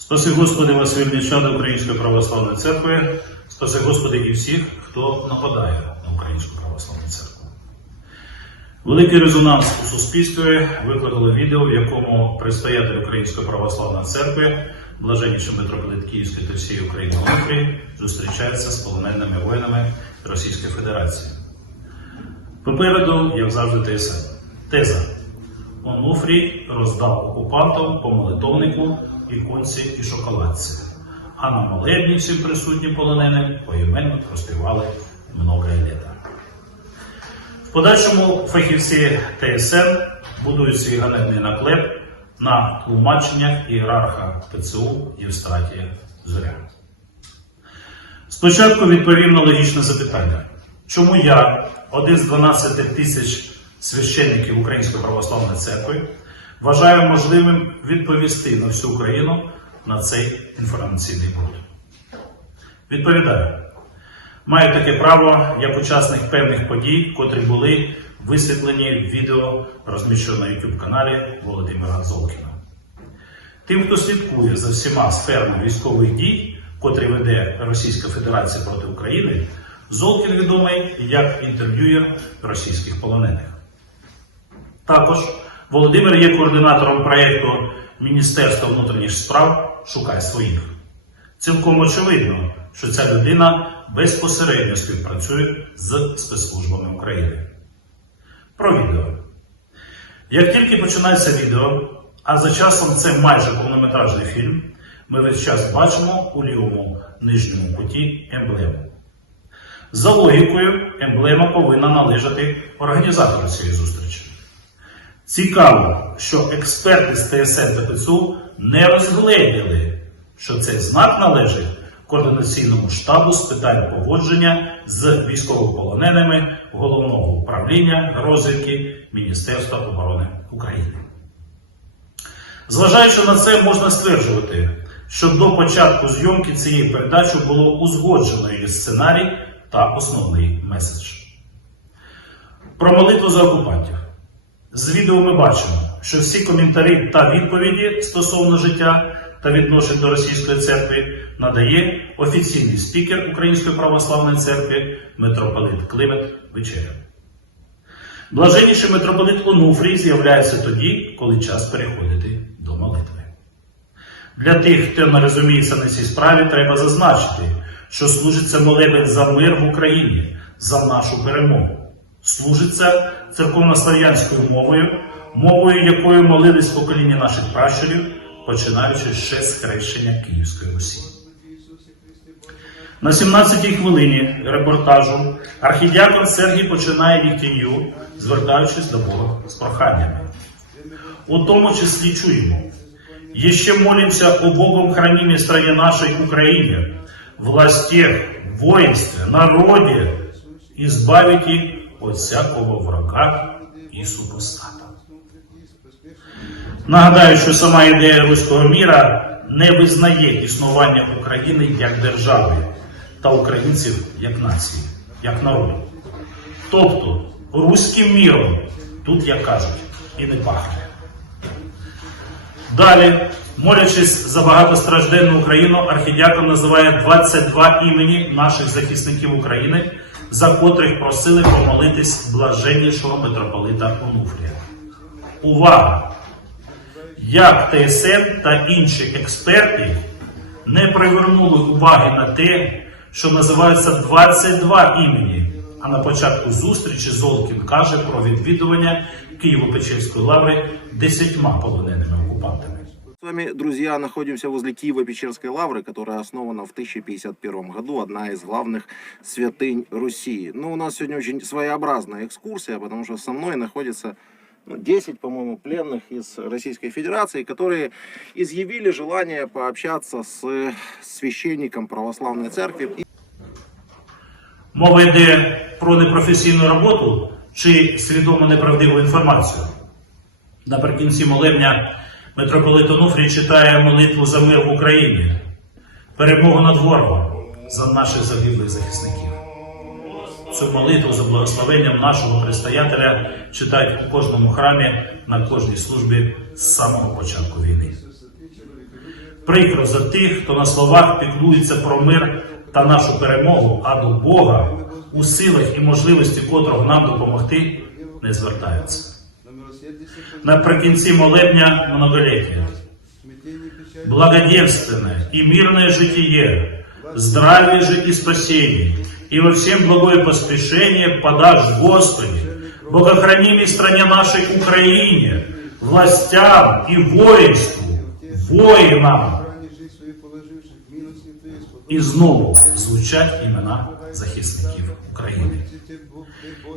Спаси Господи, вас вільні Української православної церкви, спаси Господи і всіх, хто нападає на Українську православну церкву. Великий резонанс у суспільстві викликало відео, в якому предстоятель Української православної церкви, блаженніший митрополит Київської та всієї України Онуфрій, зустрічається з полоненими воїнами Російської Федерації. Попереду, як завжди, ТСН. Теза. Онуфрій роздав окупантам по молитовнику, іконці і шоколадці. А на молебні всім присутнім полоненим поіменно проспівали много літа. В подальшому фахівці ТСН будують свій ганебний наклеп на тлумаченнях ієрарха ПЦУ Євстратія Зоря. Спочатку відповім на логічне запитання. Чому я, один з 12 тисяч священників Української православної церкви, вважаю можливим відповісти на всю Україну на цей інформаційний бруд? Відповідаю. Маю таке право як учасник певних подій, котрі були висвітлені в відео, розміщено на YouTube каналі Володимира Золкіна. Тим, хто слідкує за всіма сферами військових дій, котрі веде Російська Федерація проти України, Золкін відомий як інтерв'юєр російських полонених. Також Володимир є координатором проєкту Міністерства внутрішніх справ Шукай своїх. Цілком очевидно, що ця людина безпосередньо співпрацює з спецслужбами України. Про відео. Як тільки починається відео, а за часом це майже повнометражний фільм, ми весь час бачимо у лівому нижньому куті емблему. За логікою, емблема повинна належати організатору цієї зустрічі. Цікаво, що експерти з ТСН та ПЦУ не розгледіли, що цей знак належить координаційному штабу з питань поводження з військовополоненими головного управління розвідки Міністерства оборони України. Зважаючи на це, можна стверджувати, що до початку зйомки цієї передачі було узгоджено її сценарій та основний меседж. Про молитву за окупантів. З відео ми бачимо, що всі коментарі та відповіді стосовно життя та відношень до російської церкви надає офіційний спікер Української православної церкви митрополит Климент Вечеря. Блаженніший митрополит Онуфрій з'являється тоді, коли час переходити до молитви. Для тих, хто не розуміється на цій справі, треба зазначити, що служиться молебень за мир в Україні, за нашу перемогу. Служиться церковнослов'янською мовою, мовою якою молились покоління наших пращурів, починаючи ще з хрещення Київської Русі. На 17-й хвилині репортажу архідіакон Сергій починає літінью, звертаючись до Бога з проханнями. У тому числі чуємо. Еще молимся о Богом хранимой стране нашей Украине, властях, воинстве, народе, избавите от всякого врага і супостата. Нагадаю, що сама ідея руського міра не визнає існування України як держави та українців як нації, як народу. Тобто, руським міром тут, як кажуть, і не пахне. Далі, молячись за багатостражденну Україну, архідіакон називає 22 імені наших захисників України, за котрих просили помолитись блаженнішого митрополита Онуфрія. Увага! Як ТСН та інші експерти не привернули уваги на те, що називаються 22 імені, а на початку зустрічі Золкін каже про відвідування Києво-Печерської лаври десятьма полоненими окупантами. С вами, друзья, находимся возле Киево-Печерской лавры, которая основана в 1051 году, одна из главных святынь Руси. Но у нас сегодня очень своеобразная экскурсия, потому что со мной находится ну, 10, по-моему, пленных из Российской Федерации, которые изъявили желание пообщаться с священником православной церкви. И Мова йде про непрофесійну роботу чи свідомо неправдиву інформацію. Наприкінці молебня митрополит Онуфрій читає молитву за мир в Україні, перемогу над ворогом за наших загиблих захисників. Цю молитву за благословенням нашого предстоятеля читають у кожному храмі на кожній службі з самого початку війни. Прикро за тих, хто на словах піклується про мир та нашу перемогу, а до Бога у силах і можливості котрого нам допомогти не звертаються. Наприкінці молебня многоліття. Благоденственное и мирное житие, здравие же и спасение, и во всем благое поспешение подашь Господи, богохранимой стране нашей Украине, властям и воинству, воинам. І знову звучать імена захисників України.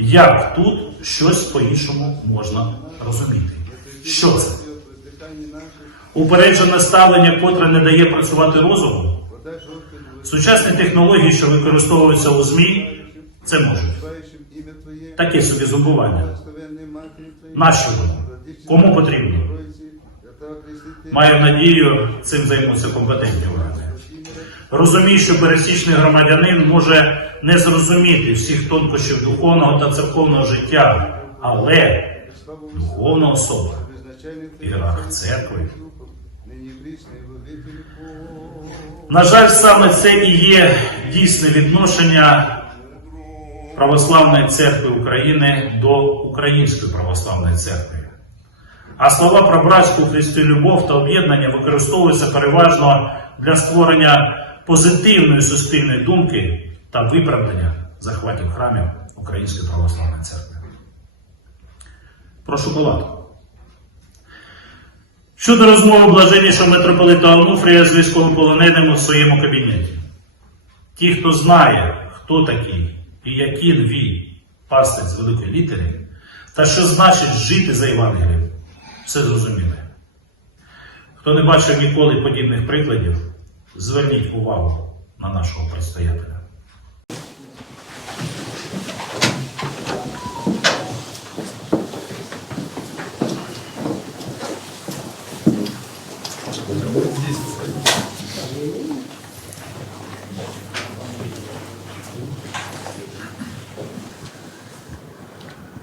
Як тут щось по-іншому можна розуміти? Що це? Упереджене ставлення, котре не дає працювати розуму? Сучасні технології, що використовуються у ЗМІ, це можуть. Таке собі зубування. Нащо воно? Кому потрібно? Маю надію, цим займуться компетентні органи. Розумію, що пересічний громадянин може не зрозуміти всіх тонкощів духовного та церковного життя, але духовна особа, ієрарх церкви, на жаль, саме це і є дійсне відношення Православної церкви України до Української православної церкви. А слова про братську Христу любов та об'єднання використовуються переважно для створення позитивної суспільної думки та виправдання захватів храмів Української православної церкви. Про шоколад. Щодо розмови блаженнішого митрополита Онуфрія з військовополоненим у своєму кабінеті. Ті, хто знає, хто такий і який дві пастир з великої літери, та що значить жити за Євангелієм, все зрозуміли. Хто не бачив ніколи подібних прикладів, зверніть увагу на нашого предстоятеля.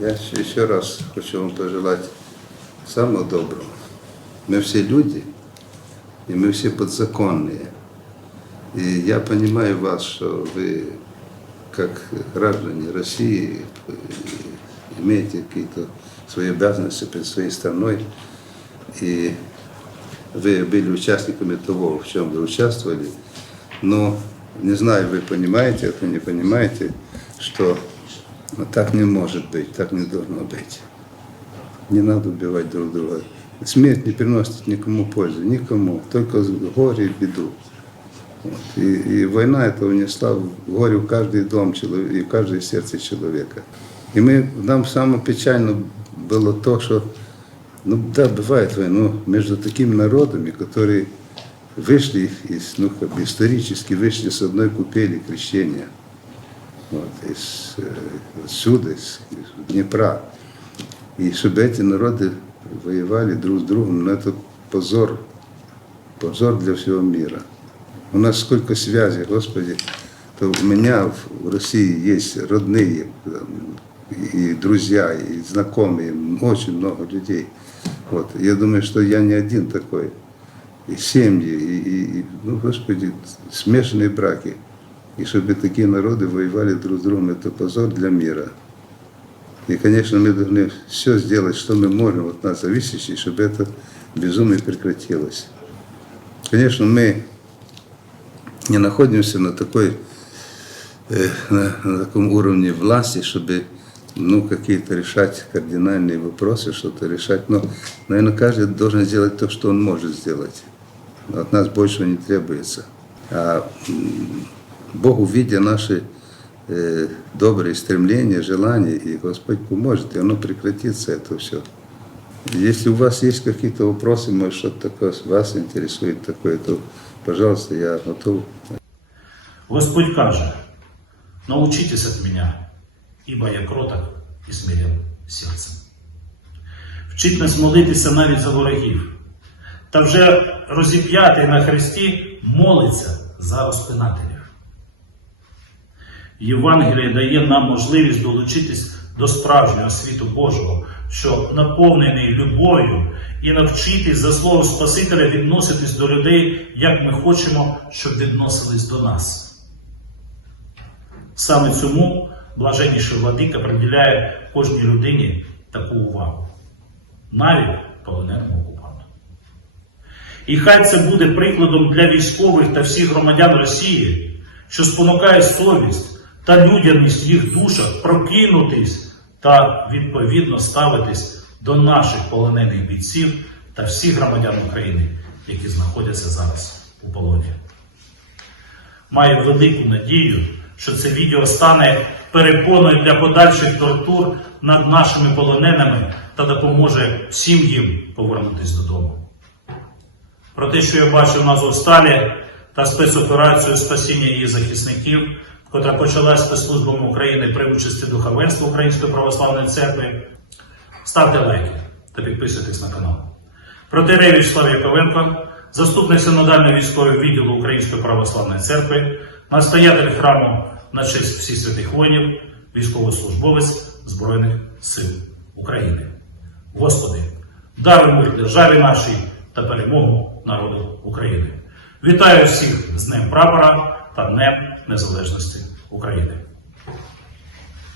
Я еще, раз хочу вам пожелать самого доброго. Мы все люди, и мы все подзаконные. И я понимаю вас, что вы, как граждане России, имеете какие-то свои обязанности перед своей страной. И вы были участниками того, в чем вы участвовали. Но не знаю, вы понимаете это, не понимаете, что так не может быть, так не должно быть. Не надо убивать друг друга. Смерть не приносит никому пользы, никому, только горе и беду. Вот. И, и война это унесла горе в каждый дом человека, и в каждое сердце человека. И мы, нам самое печально было то, что, ну да, бывает война, но между такими народами, которые вышли из, ну, как бы исторически вышли с одной купели крещения – вот, из, э, отсюда, из, из Днепра. И чтобы эти народы воевали друг с другом, ну это позор, позор для всего мира. У нас сколько связей, Господи, то у меня в- в России есть родные, там, и друзья, и знакомые, очень много людей. Вот. Я думаю, что я не один такой. И семьи, и, и- и, ну, Господи, смешанные браки. И чтобы такие народы воевали друг с другом, это позор для мира. И, конечно, мы должны все сделать, что мы можем от нас зависящее, чтобы это безумие прекратилось. Конечно, мы не находимся на такой, э, на, на таком уровне власти, чтобы ну, какие-то решать кардинальные вопросы, что-то решать. Но, наверное, каждый должен сделать то, что он может сделать. От нас больше не требуется. А м, Бог, увидя наши добрые стремления, желания, и Господь поможет, и оно прекратится, это все. Если у вас есть какие-то вопросы, может, что-то такое вас интересует такое, то, пожалуйста, я готов Господь каже, научитесь от меня, ибо я кроток і смирен серцем. Вчить нас молитися навіть за ворогів. Та вже розіп'ятий на хресті молиться за розпинателів. Євангеліє дає нам можливість долучитись до справжнього світу Божого, що наповнений любов'ю, і навчитись за словом Спасителя відноситись до людей, як ми хочемо, щоб відносились до нас. Саме цьому блаженніший владика приділяє кожній людині таку увагу, навіть полоненому окупанту. І хай це буде прикладом для військових та всіх громадян Росії, що спонукає совість та людяність в їх душах прокинутись та відповідно ставитись до наших полонених бійців та всіх громадян України, які знаходяться зараз у полоні. Маю велику надію, що це відео стане перепоною для подальших тортур над нашими полоненими та допоможе всім їм повернутися додому. Про те, що я бачив на Азовсталі та спецоперацію спасіння її захисників, котра почалась спецслужбами України при участі духовенства Української православної церкви, ставте лайки та підписуйтесь на канал. Протирей Вячеслав Яковенко, заступник синодального військового відділу Української православної церкви, настоятель храму на честь всіх святих воїнів, військовослужбовець Збройних сил України. Господи, даруй мир державі нашій та перемогу народу України. Вітаю всіх з Днем Прапора та Днем Незалежності України.